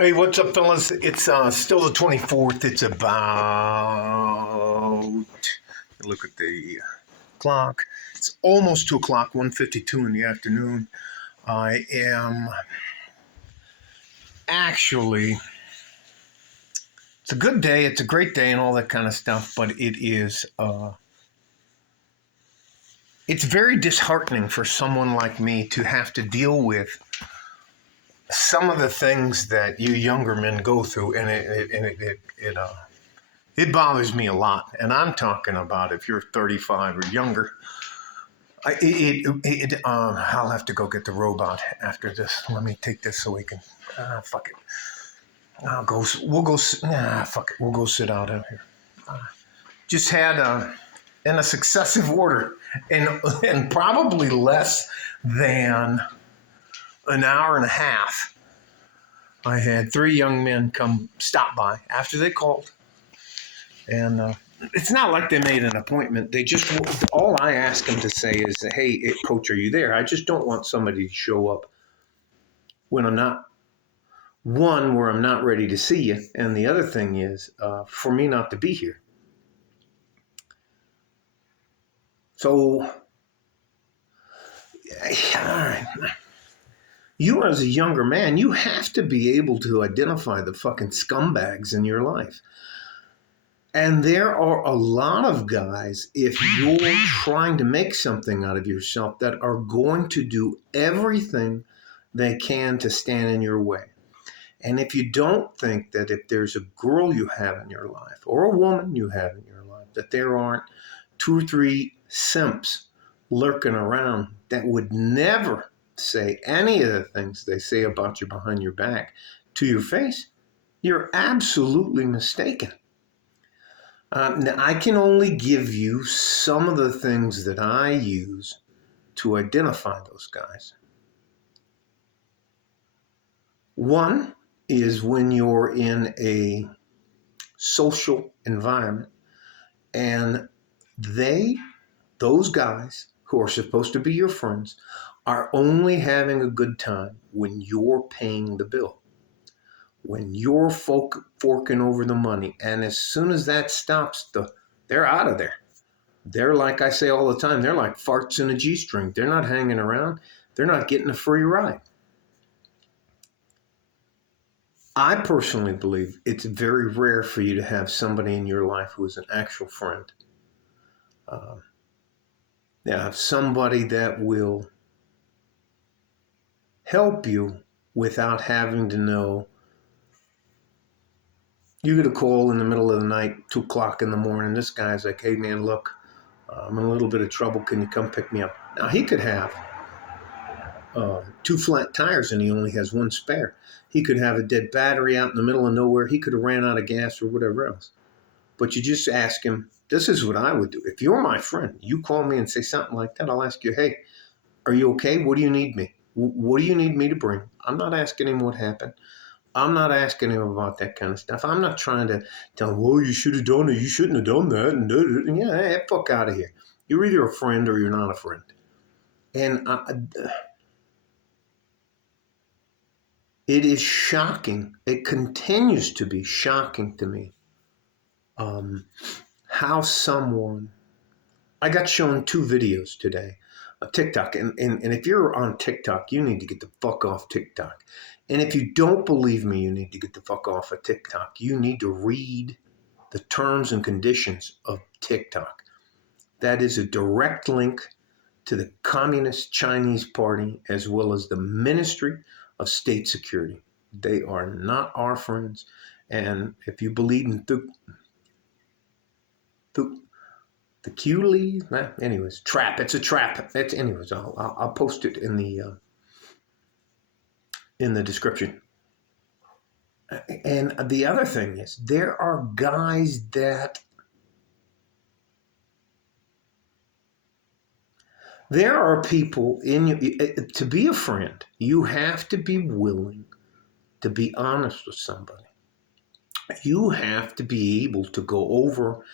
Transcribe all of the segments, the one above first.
Hey, what's up, fellas? It's still the 24th. It's about, look at the clock. It's almost 2 o'clock, 1:52 in the afternoon. I am actually, it's a good day. It's a great day and all that kind of stuff, but it's very disheartening for someone like me to have to deal with some of the things that you younger men go through, and it bothers me a lot. And I'm talking about if you're 35 or younger. I'll have to go get the robot after this. Let me take this so we can. Fuck it. I'll go. We'll go. Fuck it. We'll go sit out in here. Just had in a successive order, and probably less than an hour and a half. I had 3 young men come stop by after they called, and it's not like they made an appointment. They just, all I ask them to say is, hey, coach, are you there? I just don't want somebody to show up when I'm not, one, where I'm not ready to see you. And the other thing is for me not to be here. So, you as a younger man, you have to be able to identify the fucking scumbags in your life. And there are a lot of guys, if you're trying to make something out of yourself, that are going to do everything they can to stand in your way. And if you don't think that if there's a girl you have in your life or a woman you have in your life, that there aren't 2 or 3 simps lurking around that would never say any of the things they say about you behind your back to your face, you're absolutely mistaken. Now, I can only give you some of the things that I use to identify those guys. One is when you're in a social environment and those guys who are supposed to be your friends are only having a good time when you're paying the bill. When you're forking over the money, and as soon as that stops, they're out of there. They're, like I say all the time, they're like farts in a G-string. They're not hanging around. They're not getting a free ride. I personally believe it's very rare for you to have somebody in your life who is an actual friend. Have somebody that will help you without having to know. You get a call in the middle of the night, 2 o'clock in the morning. This guy's like, hey, man, look, I'm in a little bit of trouble. Can you come pick me up? Now, he could have 2 flat tires and he only has 1 spare. He could have a dead battery out in the middle of nowhere. He could have ran out of gas or whatever else. But you just ask him, this is what I would do. If you're my friend, you call me and say something like that, I'll ask you, hey, are you okay? What do you need me? What do you need me to bring? I'm not asking him what happened. I'm not asking him about that kind of stuff. I'm not trying to tell him, well, you should have done it. You shouldn't have done that. And yeah, hey, fuck out of here. You're either a friend or you're not a friend. And it is shocking. It continues to be shocking to me how someone, I got shown 2 videos today of TikTok. And if you're on TikTok, you need to get the fuck off TikTok. And if you don't believe me, you need to get the fuck off of TikTok. You need to read the terms and conditions of TikTok. That is a direct link to the Communist Chinese Party as well as the Ministry of State Security. They are not our friends. And if you believe in the Q-Lee, anyways, trap. It's a trap. Anyways, I'll post it in the description. And the other thing is, there are guys that there are people in you. To be a friend, you have to be willing to be honest with somebody. You have to be able to go over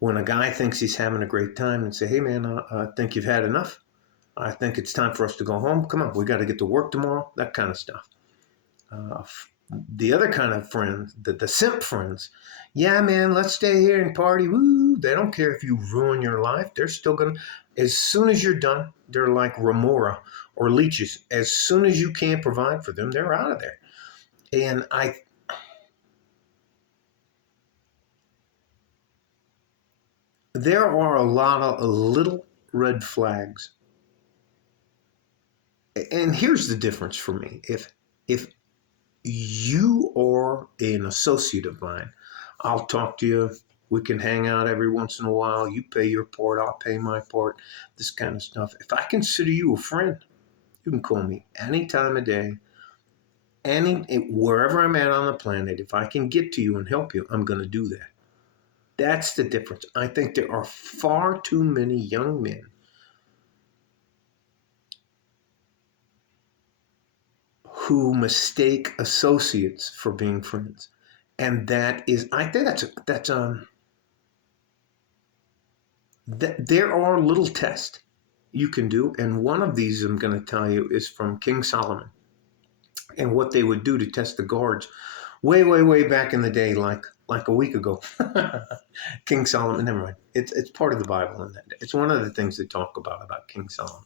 when a guy thinks he's having a great time and say, hey, man, I think you've had enough. I think it's time for us to go home. Come on, we got to get to work tomorrow, that kind of stuff. The other kind of friends, the simp friends, yeah, man, let's stay here and party. Woo! They don't care if you ruin your life. They're still gonna, as soon as you're done, they're like remora or leeches. As soon as you can't provide for them, they're out of there. And there are a lot of little red flags. And here's the difference for me. If you are an associate of mine, I'll talk to you. We can hang out every once in a while. You pay your part, I'll pay my part, this kind of stuff. If I consider you a friend, you can call me any time of day, wherever I'm at on the planet. If I can get to you and help you, I'm going to do that. That's the difference. I think there are far too many young men who mistake associates for being friends. And that is, I think there are little tests you can do. And one of these I'm going to tell you is from King Solomon and what they would do to test the guards way back in the day, like a week ago. King Solomon, never mind. It's part of the Bible. And it's one of the things they talk about King Solomon.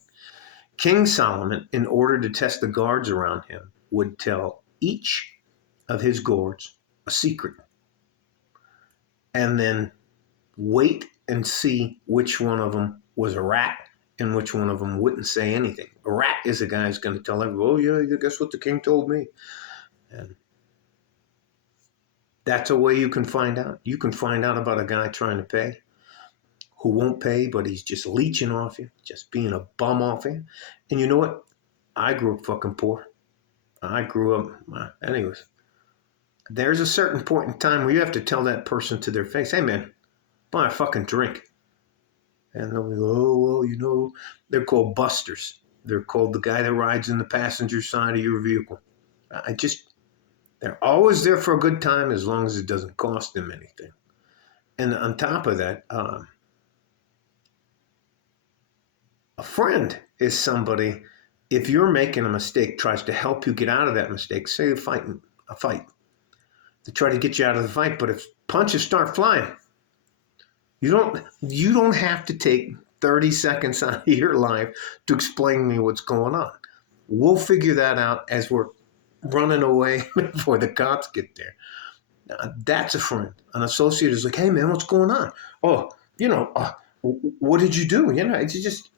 King Solomon, in order to test the guards around him, would tell each of his guards a secret and then wait and see which one of them was a rat and which one of them wouldn't say anything. A rat is a guy who's going to tell everyone, oh, yeah, guess what the king told me? And that's a way you can find out. You can find out about a guy trying to pay, who won't pay, but he's just leeching off you, just being a bum off you. And you know what? I grew up fucking poor. I grew up, anyways. There's a certain point in time where you have to tell that person to their face, hey, man, buy a fucking drink. And they'll go, oh, well, you know, they're called busters. They're called the guy that rides in the passenger side of your vehicle. They're always there for a good time as long as it doesn't cost them anything. And on top of that, a friend is somebody, if you're making a mistake, tries to help you get out of that mistake. Say a fight. They try to get you out of the fight, but if punches start flying, you don't have to take 30 seconds out of your life to explain to me what's going on. We'll figure that out as we're running away before the cops get there. Now, that's a friend. An associate is like, hey, man, what's going on? Oh, what did you do? It's just,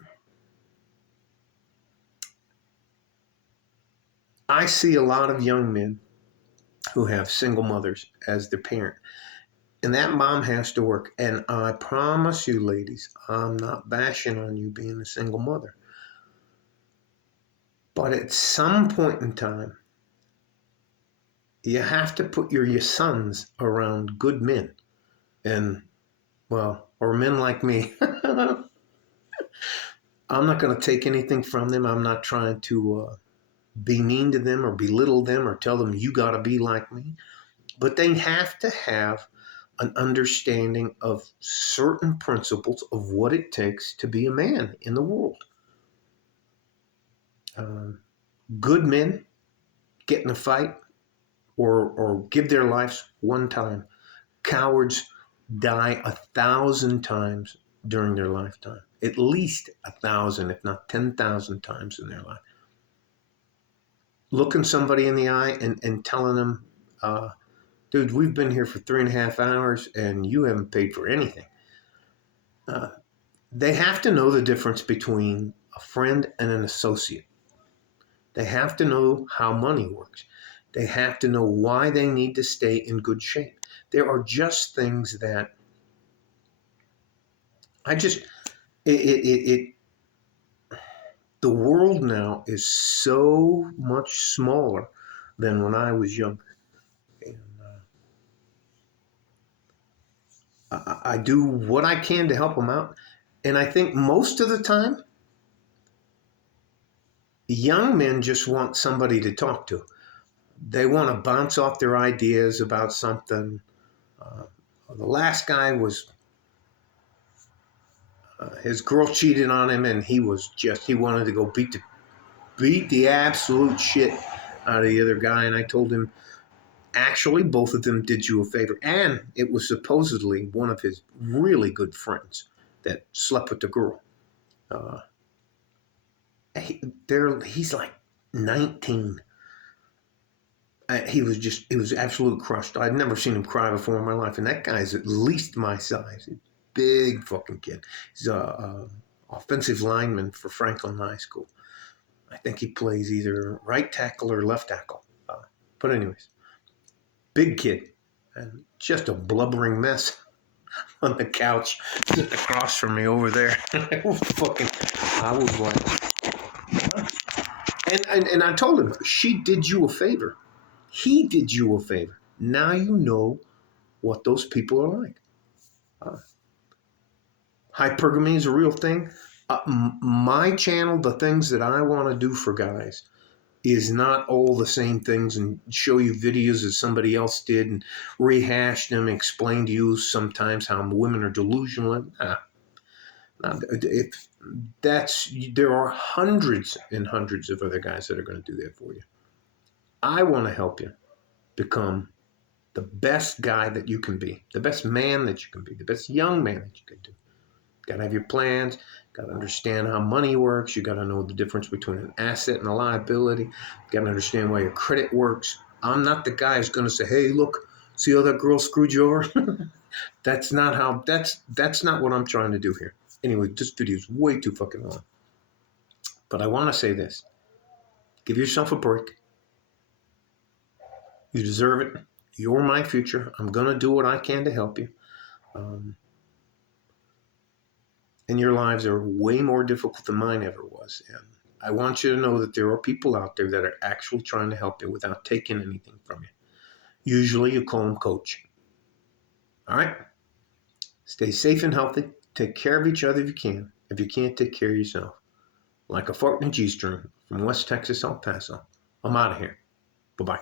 I see a lot of young men who have single mothers as their parent. And that mom has to work. And I promise you, ladies, I'm not bashing on you being a single mother. But at some point in time, you have to put your sons around good men. And, well, or men like me. I'm not going to take anything from them. I'm not trying to be mean to them or belittle them or tell them you got to be like me. But they have to have an understanding of certain principles of what it takes to be a man in the world. Good men get in a fight or give their lives one time. Cowards die 1,000 times during their lifetime. At least 1,000, if not 10,000 times in their life. Looking somebody in the eye and telling them, dude, we've been here for 3.5 hours and you haven't paid for anything. They have to know the difference between a friend and an associate. They have to know how money works. They have to know why they need to stay in good shape. There are just things that the world now is so much smaller than when I was younger. I do what I can to help them out. And I think most of the time, young men just want somebody to talk to. They want to bounce off their ideas about something. The last guy was, his girl cheated on him and he wanted to go beat the absolute shit out of the other guy, and I told him, actually, both of them did you a favor. And it was supposedly one of his really good friends that slept with the girl. Uh, he's like 19. He was absolutely crushed. I'd never seen him cry before in my life. And that guy's at least my size. Big fucking kid. He's a offensive lineman for Franklin High School. I think he plays either right tackle or left tackle. But anyways, big kid. And just a blubbering mess on the couch sitting across from me over there. I was like, and I told him, she did you a favor. He did you a favor. Now you know what those people are like. Hypergamy is a real thing. My channel, the things that I want to do for guys, is not all the same things and show you videos that somebody else did and rehash them, explain to you sometimes how women are delusional. There are hundreds and hundreds of other guys that are going to do that for you. I want to help you become the best guy that you can be, the best man that you can be, the best young man that you can do. Got to have your plans, got to understand how money works. You got to know the difference between an asset and a liability. Got to understand why your credit works. I'm not the guy who's going to say, hey, look, see how that girl screwed you over? That's not what I'm trying to do here. Anyway, this video is way too fucking long. But I want to say this. Give yourself a break. You deserve it. You're my future. I'm going to do what I can to help you. And your lives are way more difficult than mine ever was. And I want you to know that there are people out there that are actually trying to help you without taking anything from you. Usually you call them coach. All right? Stay safe and healthy. Take care of each other if you can. If you can't, take care of yourself. Like a fart in a G-string from West Texas, El Paso. I'm out of here. Bye-bye.